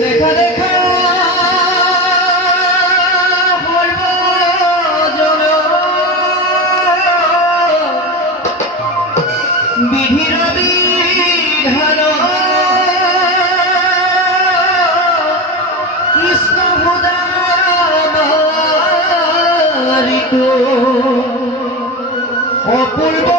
দেখা দেখা বলবো জন বিধির বিধান কৃষ্ণ ভুদারিক অপূর্ব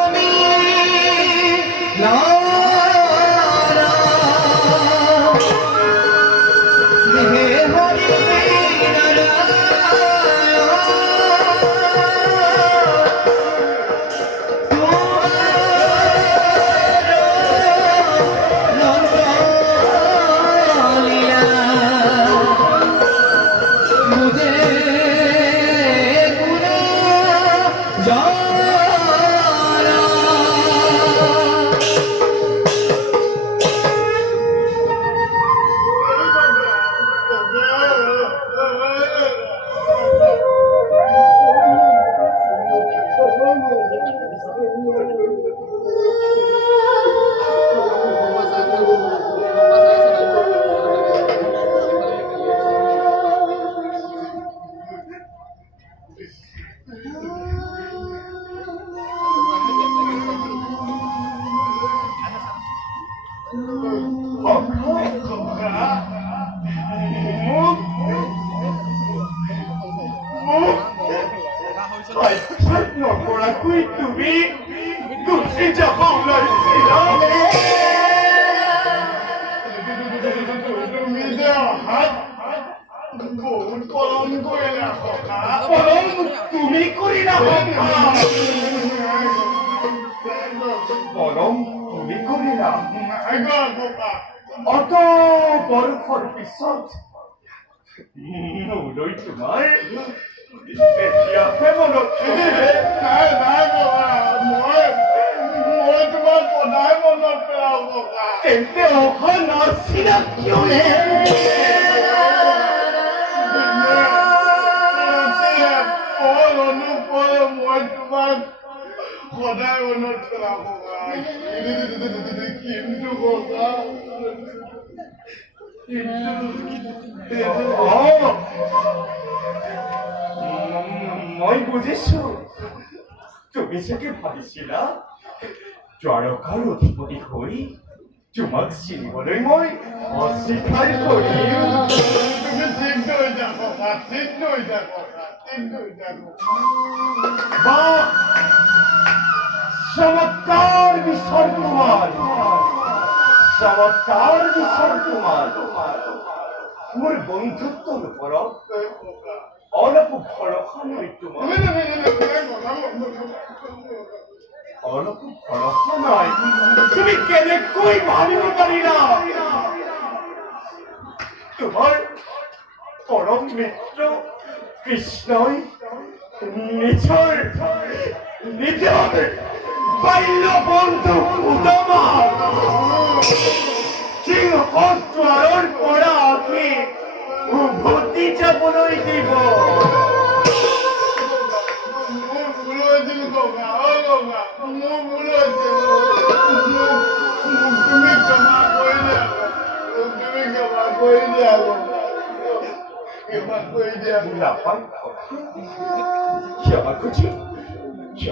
তুমি করি না বরং তুমি করি না অত বরফর পিছত মোলৈ তোমাৰ এতিয়াহে মনত মই তোমাক সদায় মনত পেলাও তেন্তে অহা নাছিলা কিয় মই তোমাক সদায় মনত পেলাব কিন্তু মই বুজিছো তুমি চাগে ভাবিছিলা দ্বাৰকাৰ অধিপতি হৈ তোমাক চিনিবলৈ মই অস্বীকাৰ কৰিম তুমি ঠিক হৈ থাকা ঠিক হৈ থাকা চমৎকাৰ বিচাৰ তোমাৰ মোৰ বন্ধুত্বৰ ওপৰত অলপ ভৰসা নাই তোমাৰ অলপ ভৰসা নাই তুমি কেনেকৈ ভাবিব পাৰিলা তোমাৰ পৰম মিত্ৰ কৃষ্ণই নিজৰ বাল্য বন্ধু উদমাক সিংহদ্বাৰৰ পৰা আহি উভতি যাবলৈ দিব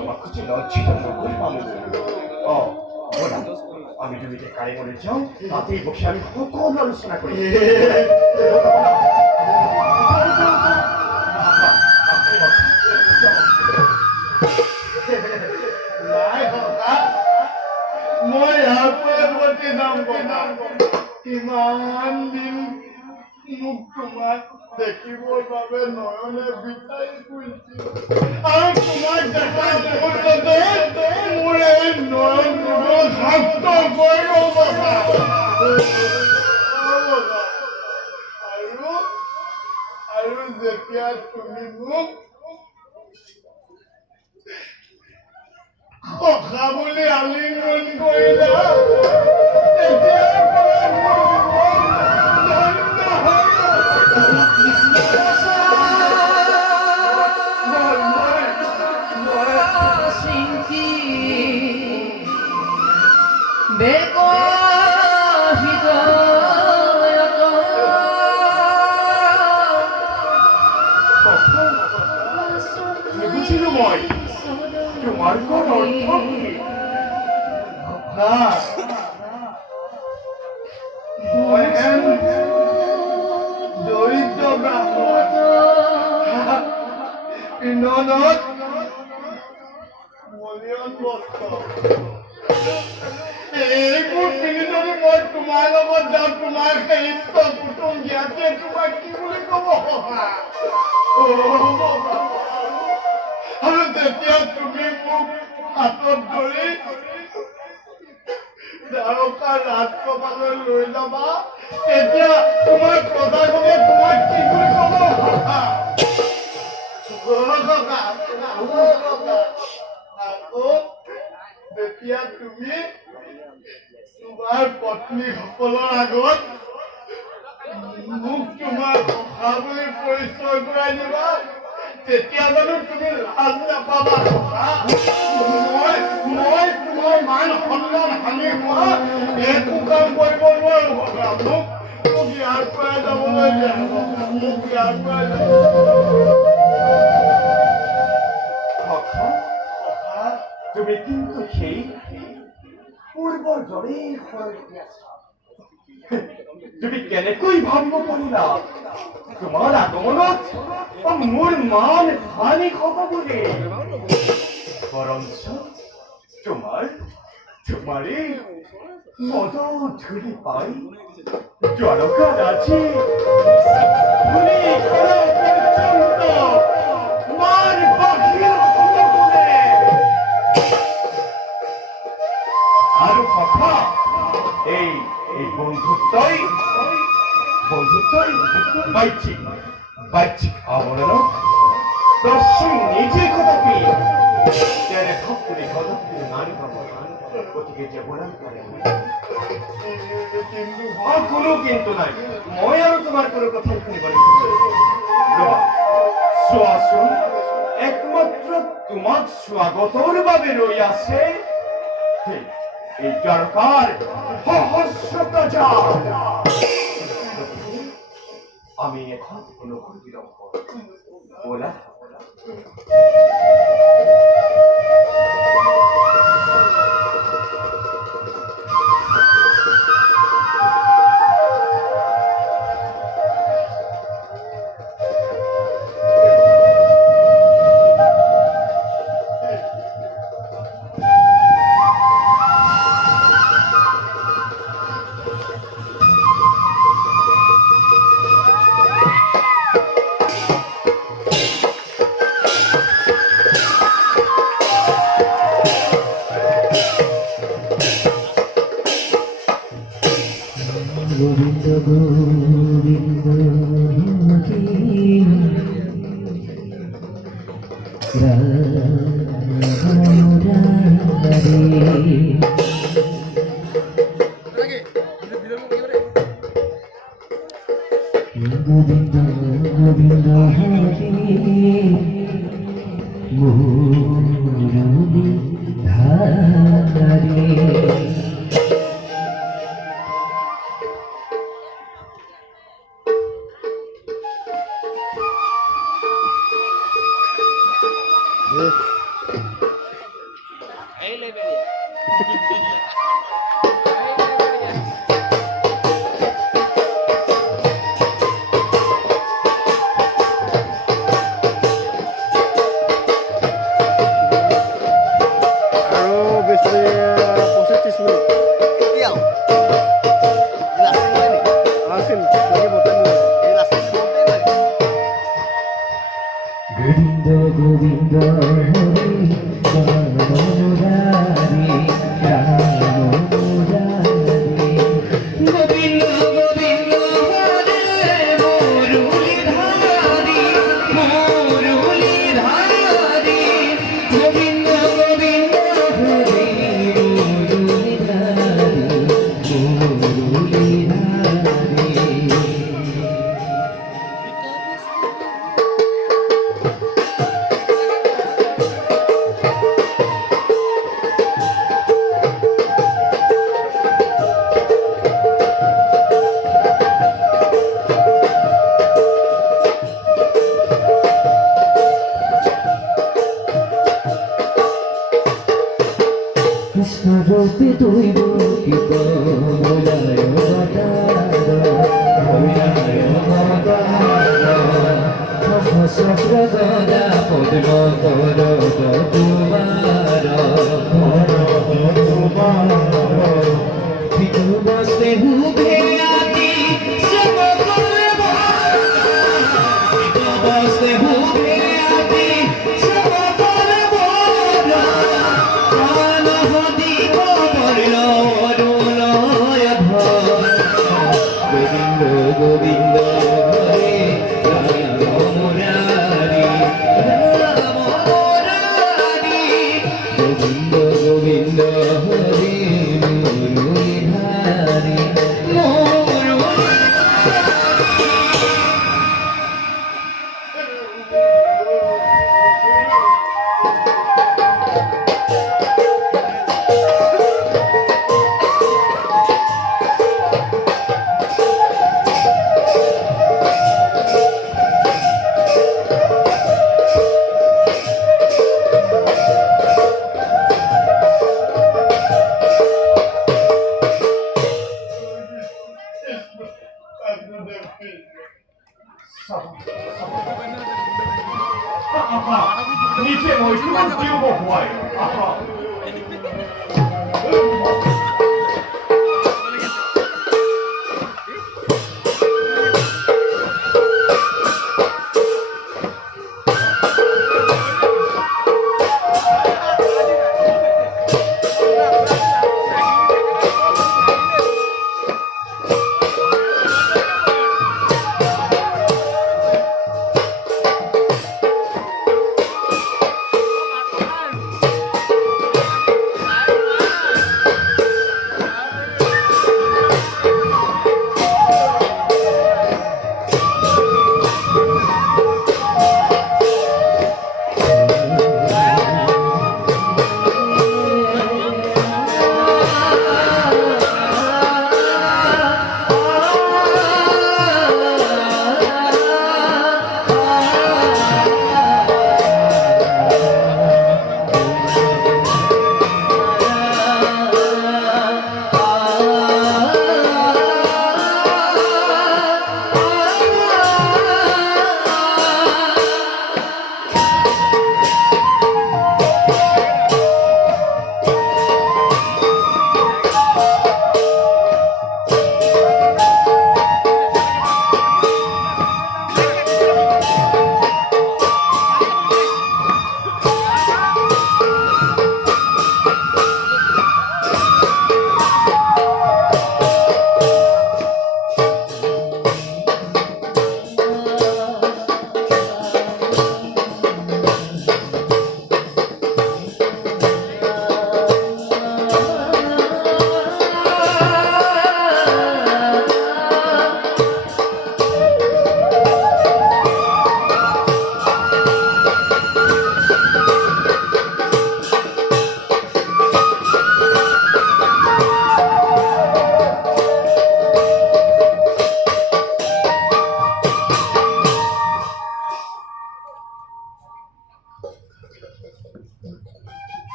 ক্ষমা খুঁজি লজ্জিত নকৰি পালো আমি দুইটা কাৰিকৰে যাওঁ তাতেই বসে আমি সকলো আলোচনা কৰিম মই ইয়াৰ পৰা উভতি যাম ইমান দিন মোক তোমাক দেখিবৰ বাবে নয়নে বিচাৰি ফুৰিছিল আৰু তোমাক দেখাৰ মুহূৰ্ততে মোৰ এই নয়ন শান্ত হৈ গ'ল আৰু যেতিয়া তুমি মোক সখা বুলি আলিঙ্গন কৰিলা তেতিয়াৰ পৰা Beko কথার অর্থ কি? না মই হেন দৰিদ্ৰ ব্ৰাহ্মণ পিণ্ডনত মলিয়ন বস্ত্ৰ এইবোৰ পিন্ধি যদি মই তোমাৰ লগত যাওঁ তোমাৰ সেই ইষ্ট কুটুম জ্ঞাতিয়ে তোমাক কি বুলি ক'ব আৰু যেতিয়া তুমি মোক হাতত ধৰি দ্বাৰকা ৰাজসভালৈ লৈ যাবা তেতিয়া তোমাৰ প্ৰজাজনে তোমাক কি বুলি ক'ব আকৌ যেতিয়া তুমি তোমাৰ পত্নীসকলৰ আগত মোক তোমাৰ সখা বুলি পৰিচয় কৰাই দিবা তেতিয়া জানো তুমি লাজ নাপাবা মই তোমাৰ মান সন্মান হানি হোৱা একো কাম কৰিব নোৱাৰো মোক ইয়াৰ পৰাই যাবলৈ দিয়া মোক ইয়াৰ পৰাই তুমি কিন্তু সেই পূৰ্বৰ দৰেই হৈ আছা তুমি কেনেকৈ ভাবিব পাৰিলা তোমাৰ আগমনত মোৰ মান হানি হ'ব বুলি বৰঞ্চ তোমাৰে পদ ধূলি পাই দ্বাৰকা ৰাজে ধূলি কৰা পৰ্যন্ত মান বাহিৰ হ'ব বোলে আৰু সখা এই বন্ধুত্বই বাহ্যিক আবরণ দর্শন নিজে কদাপি তেরে ভক্তি কদাপি নারী গতিকে যে বলার কোনো কিন্তু নাই মই আৰু তোমাৰ কোনো কথা শুনিবলৈ চোৱাচোন একমাত্ৰ তোমাক স্বাগতৰ বাবে ৰৈ আছে এই দ্বাৰকাৰ সহস্ৰ প্ৰজা আমি এখন অনুকূল বিলম্ব বলা গোবিন্দ গোবিন্দ গোবিন্দ গোবিন্দ মুরলি ধারে হস্তে তুই বুকিত মুলায় সপ্রগদা পদ্ম করদ তোমার পিতু বসতে হুভে আতি সব করব পিতু বসতে হুভে আতি সব করব প্রাণ হদি বর্ণ অরুণয় গোবিন্দ গোবিন্দ হরে রাম মুরারি রাম মুরারি গোবিন্দ গোবিন্দ হরে মুরারি你这我一般丢不坏啊！